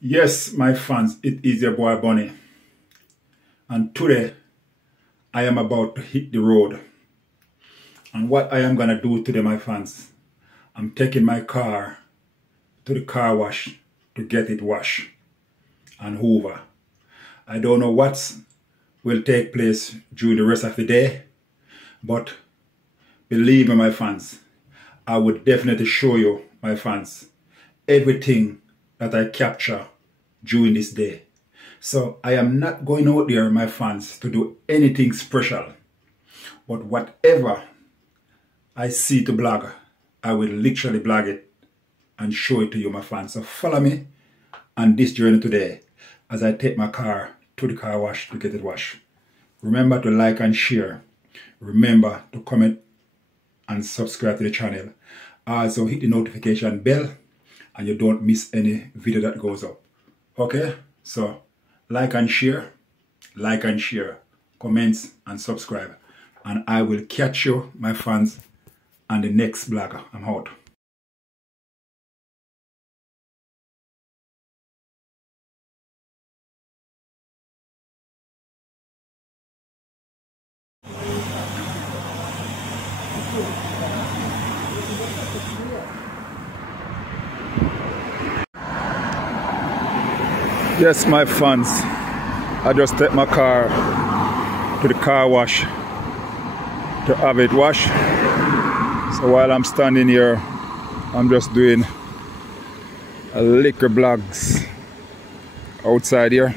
Yes, my fans, it is your boy Bunny, and today I am about to hit the road. And what I am gonna do today, my fans, I'm taking my car to the car wash to get it washed and hoover. I don't know what will take place during the rest of the day, but believe me, my fans, I would definitely show you, my fans, everything that I capture during this day. So I am not going out there, my fans, to do anything special, but whatever I see to blog, I will literally blog it and show it to you, my fans. So follow me on this journey today as I take my car to the car wash to get it washed. Remember to like and share. Remember to comment and subscribe to the channel. Also hit the notification bell and you don't miss any video that goes up. Okay? So like and share, comments and subscribe. And I will catch you, my fans, on the next blog. I'm out. Yes, my fans, I just take my car to the car wash to have it washed. So while I'm standing here, I'm just doing a liquor blogs outside here.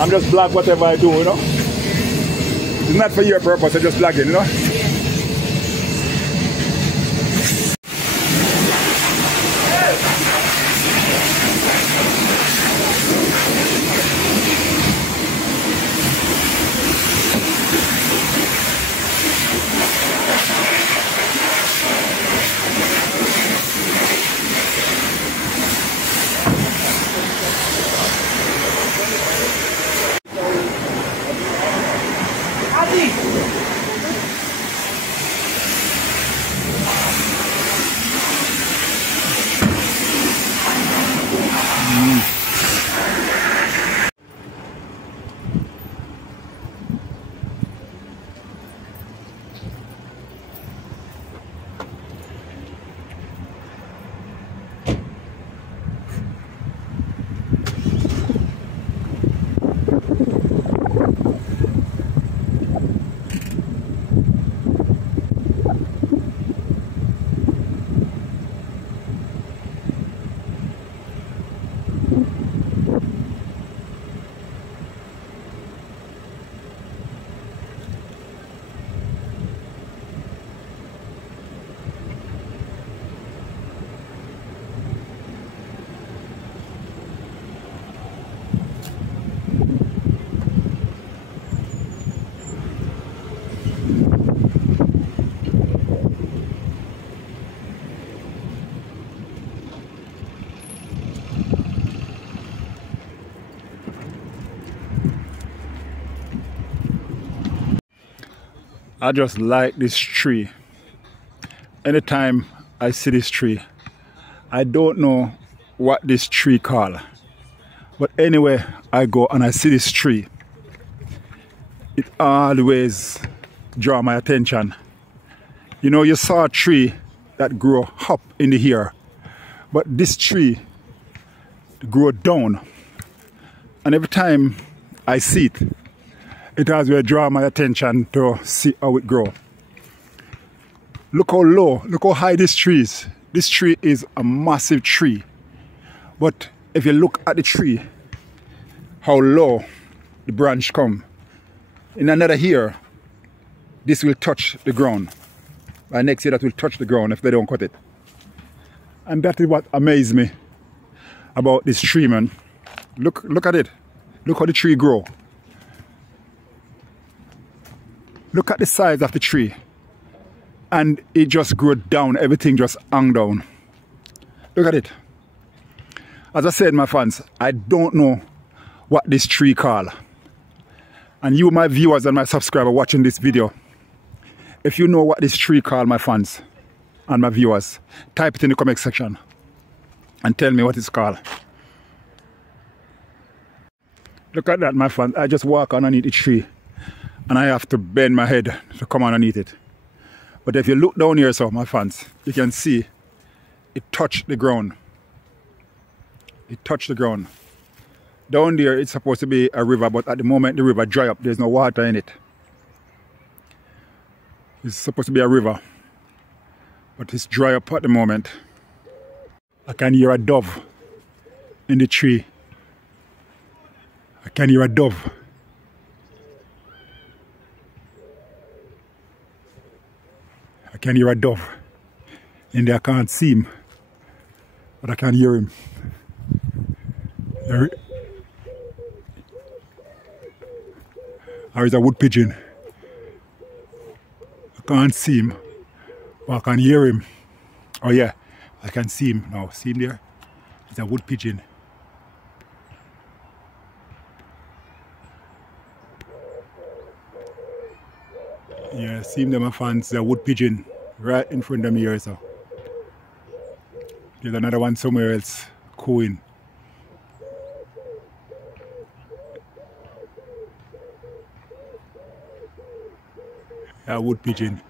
I'm just blog whatever I do, you know. It's not for your purpose, I just blogging, you know. I just like this tree. Anytime I see this tree, I don't know what this tree called, but anyway I go and I see this tree, it always draw my attention. You know, you saw a tree that grew up in the air, but this tree grew down, and every time I see it, it always draw my attention to see how it grow. Look how low, look how high this tree is. This tree is a massive tree, but if you look at the tree, how low the branch come, in another year this will touch the ground. By next year that will touch the ground if they don't cut it. And that is what amazed me about this tree, man. Look at it. Look how the tree grow. Look at the size of the tree. And it just grew down, everything just hung down. Look at it. As I said, my fans, I don't know what this tree called. And you, my viewers and my subscribers watching this video, if you know what this tree called, my fans and my viewers, type it in the comment section and tell me what it's called. Look at that, my fans. I just walk underneath the tree and I have to bend my head to come underneath it. But if you look down here, so my fans, you can see it touched the ground. It touched the ground. Down there, it's supposed to be a river, but at the moment the river dry up. There's no water in it. It's supposed to be a river, but it's dry up at the moment. I can hear a dove in the tree. I can hear a dove. I can hear a dove in there. I can't see him, but I can hear him. There is a wood pigeon. I can't see him, but I can hear him. Oh yeah, I can see him now. See him there? It's a wood pigeon. Yeah, see him there, my fans. There's a wood pigeon right in front of me here. So there's another one somewhere else cooing. A wood pigeon.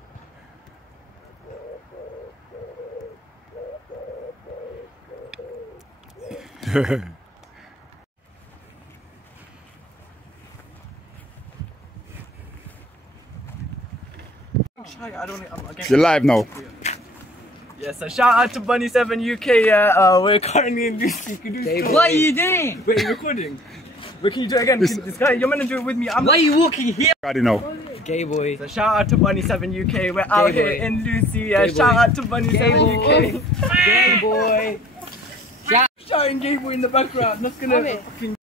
You're live now. Yes, so shout out to Bunny7 UK. We're currently in Lucy. What are you doing? Wait, you're recording. Wait, can you do it again? This guy, you're meant to do it with me. Why are you walking here? I don't know. Gay boy. So shout out to Bunny7 UK. We're out here in Lucy. Shout out to Bunny7 UK. Gay boy. Shouting Gay boy in the background. That's gonna fucking